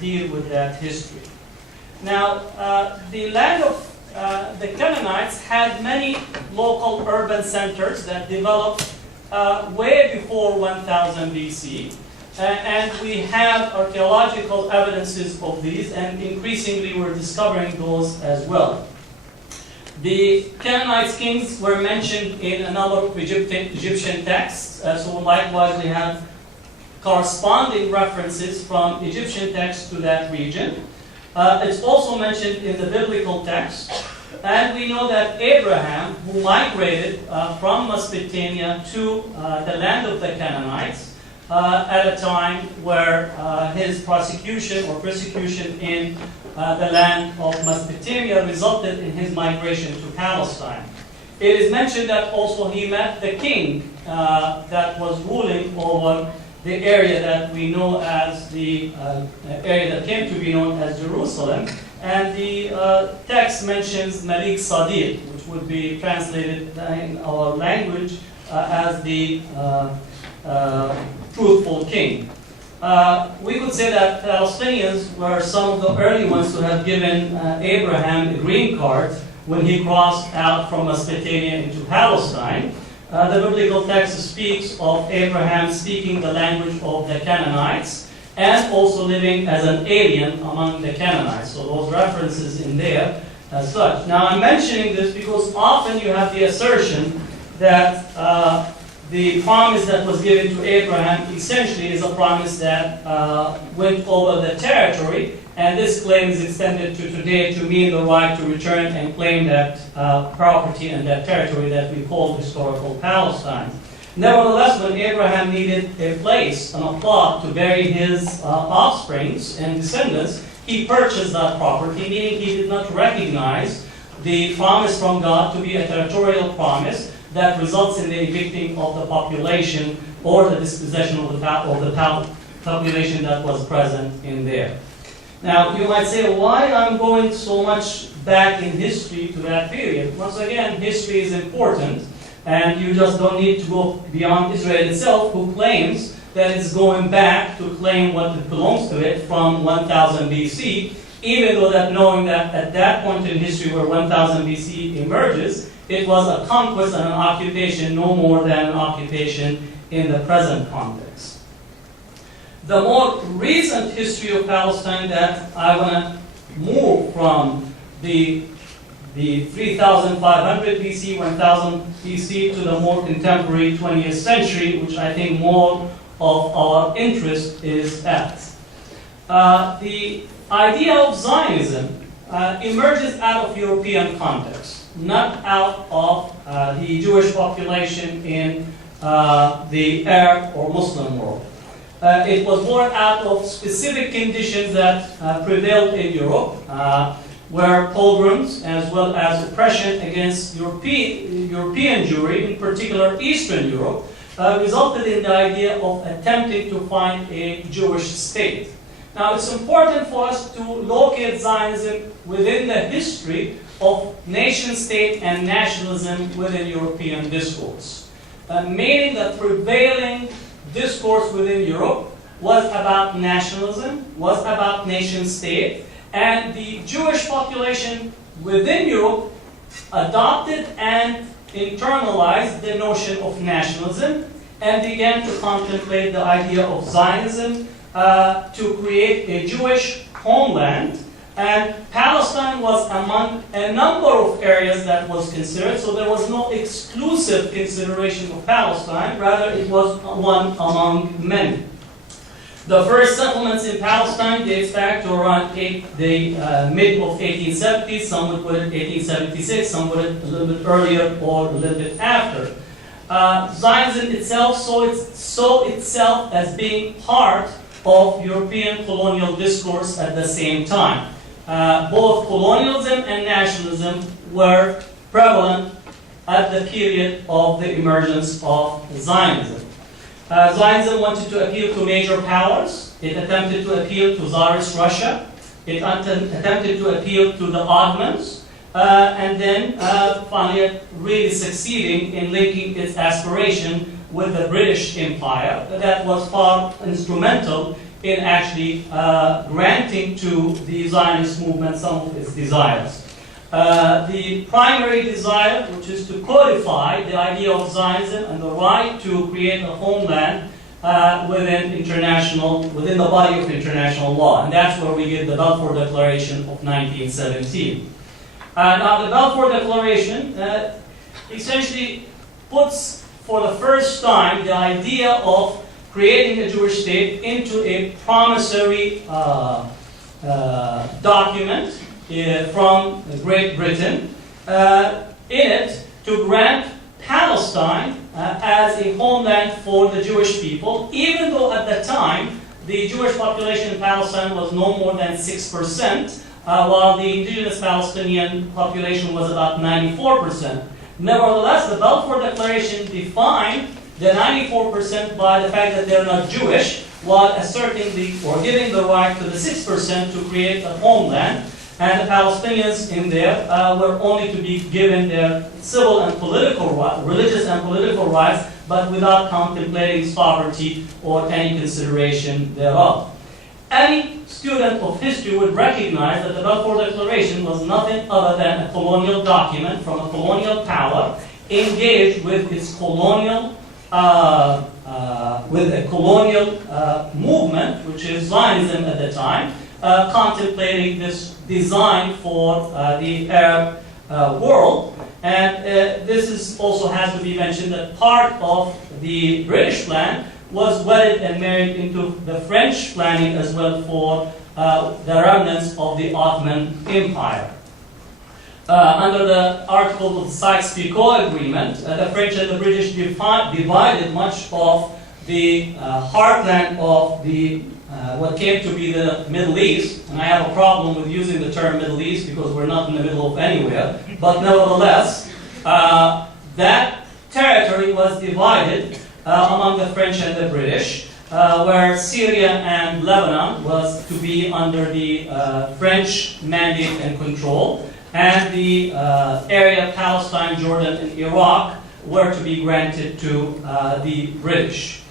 deal with that history. Now, the land of the Canaanites had many local urban centers that developed way before 1000 BC. And we have archaeological evidences of these, and increasingly we're discovering those as well. The Canaanite kings were mentioned in a number of Egyptian texts, so likewise we have corresponding references from Egyptian texts to that region. It's also mentioned in the biblical text, and we know that Abraham, who migrated from Mesopotamia to the land of the Canaanites, at a time where his persecution in the land of Mesopotamia resulted in his migration to Palestine. It is mentioned that also he met the king that was ruling over the area that we know as the area that came to be known as Jerusalem. And the text mentions Malik Sadiq, which would be translated in our language as the truthful king. We could say that Palestinians were some of the early ones to have given Abraham a green card when he crossed out from Mesopotamia into Palestine. The biblical text speaks of Abraham speaking the language of the Canaanites and also living as an alien among the Canaanites. So those references in there as such. Now I'm mentioning this because often you have the assertion that the promise that was given to Abraham essentially is a promise that went over the territory, and this claim is extended to today to mean the right to return and claim that property and that territory that we call historical Palestine. Nevertheless, when Abraham needed a place and a plot to bury his offsprings and descendants, he purchased that property, meaning he did not recognize the promise from God to be a territorial promise that results in the evicting of the population or the dispossession of the population that was present in there. Now, you might say, why I'm going so much back in history to that period? Once again, history is important, and you just don't need to go beyond Israel itself, who claims that it's going back to claim what belongs to it from 1000 BC, even though that knowing that at that point in history where 1000 BC emerges, it was a conquest and an occupation no more than an occupation in the present context. The more recent history of Palestine that I want to move from the 3500 BC, 1000 BC to the more contemporary 20th century, which I think more of our interest is at. The idea of Zionism emerges out of European context, not out of the Jewish population in the Arab or Muslim world. It was born out of specific conditions that prevailed in Europe, where pogroms, as well as oppression against European Jewry, in particular Eastern Europe, resulted in the idea of attempting to find a Jewish state. Now, it's important for us to locate Zionism within the history of nation-state and nationalism within European discourse. Meaning that prevailing discourse within Europe was about nationalism, was about nation-state, and the Jewish population within Europe adopted and internalized the notion of nationalism and began to contemplate the idea of Zionism to create a Jewish homeland. And Palestine was among a number of areas that was considered, so there was no exclusive consideration of Palestine, rather it was one among many. The first settlements in Palestine dates back to around the mid of 1870s, some would put it 1876, some put it a little bit earlier or a little bit after. Zionism itself saw itself as being part of European colonial discourse at the same time. Both colonialism and nationalism were prevalent at the period of the emergence of Zionism. Zionism wanted to appeal to major powers. It attempted to appeal to Tsarist Russia. It attempted to appeal to the Ottomans. And then finally really succeeding in linking its aspiration with the British Empire that was far instrumental in actually granting to the Zionist movement some of its desires. The primary desire, which is to codify the idea of Zionism and the right to create a homeland within the body of international law. And that's where we get the Balfour Declaration of 1917. Now, the Balfour Declaration essentially puts for the first time the idea of creating a Jewish state into a promissory document from Great Britain, in it to grant Palestine as a homeland for the Jewish people, even though at the time the Jewish population in Palestine was no more than 6%, while the indigenous Palestinian population was about 94%. Nevertheless, the Balfour Declaration defined the 94% by the fact that they're not Jewish, while asserting or giving the right to the 6% to create a homeland. And the Palestinians in there were only to be given their civil and political rights, religious and political rights, but without contemplating sovereignty or any consideration thereof. Any student of history would recognize that the Balfour Declaration was nothing other than a colonial document from a colonial power engaged with its colonial movement, which is Zionism at the time, contemplating this design for the Arab world. And this also has to be mentioned that part of the British plan was wedded and married into the French planning as well for the remnants of the Ottoman Empire. Under the articles of the Sykes-Picot Agreement, the French and the British divided much of the heartland of the what came to be the Middle East. And I have a problem with using the term Middle East because we're not in the middle of anywhere. But nevertheless, that territory was divided among the French and the British, where Syria and Lebanon was to be under the French mandate and control, and the area of Palestine, Jordan, and Iraq were to be granted to the British.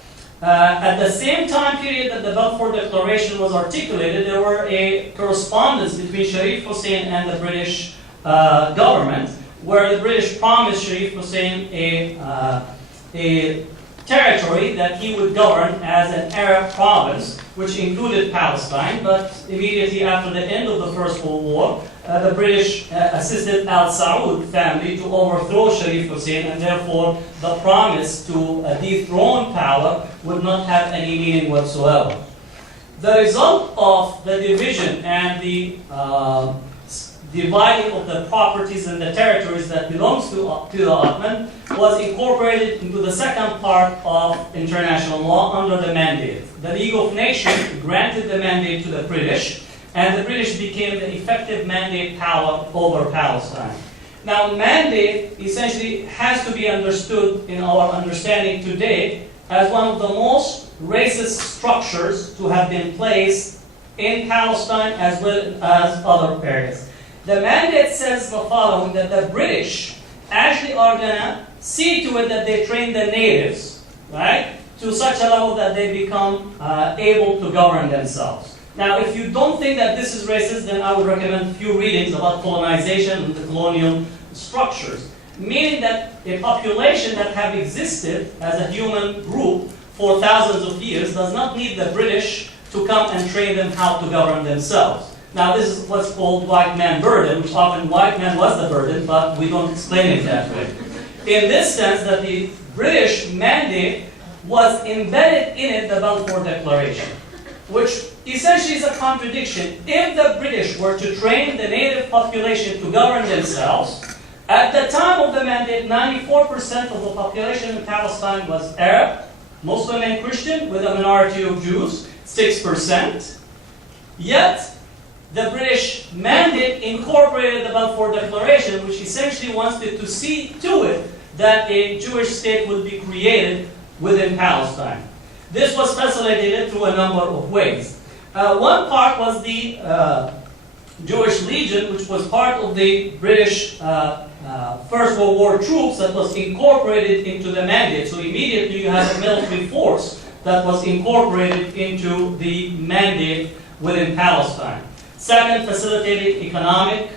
At the same time period that the Balfour Declaration was articulated, there were a correspondence between Sharif Hussein and the British government, where the British promised Sharif Hussein a territory that he would govern as an Arab province, which included Palestine. But immediately after the end of the First World War, the British assisted Al Saud family to overthrow Sharif Hussein, and therefore the promise to dethrone power would not have any meaning whatsoever. The result of the division and the dividing of the properties and the territories that belongs to the Ottoman was incorporated into the second part of international law under the mandate. The League of Nations granted the mandate to the British, and the British became the effective mandate power over Palestine. Now, mandate essentially has to be understood in our understanding today as one of the most racist structures to have been placed in Palestine as well as other areas. The mandate says the following, that the British actually are going to see to it that they train the natives, right, to such a level that they become able to govern themselves. Now, if you don't think that this is racist, then I would recommend a few readings about colonization and the colonial structures, meaning that a population that have existed as a human group for thousands of years does not need the British to come and train them how to govern themselves. Now, this is what's called white man burden, which often white man was the burden, but we don't explain it that way. In this sense, that the British mandate was embedded in it, the Balfour Declaration, which essentially is a contradiction. If the British were to train the native population to govern themselves, at the time of the mandate, 94% of the population in Palestine was Arab, Muslim and Christian, with a minority of Jews, 6%. Yet, the British mandate incorporated the Balfour Declaration, which essentially wanted to see to it that a Jewish state would be created within Palestine. This was facilitated through a number of ways. One part was the Jewish Legion, which was part of the British First World War troops that was incorporated into the mandate. So immediately you have a military force that was incorporated into the mandate within Palestine. Second, facilitating economic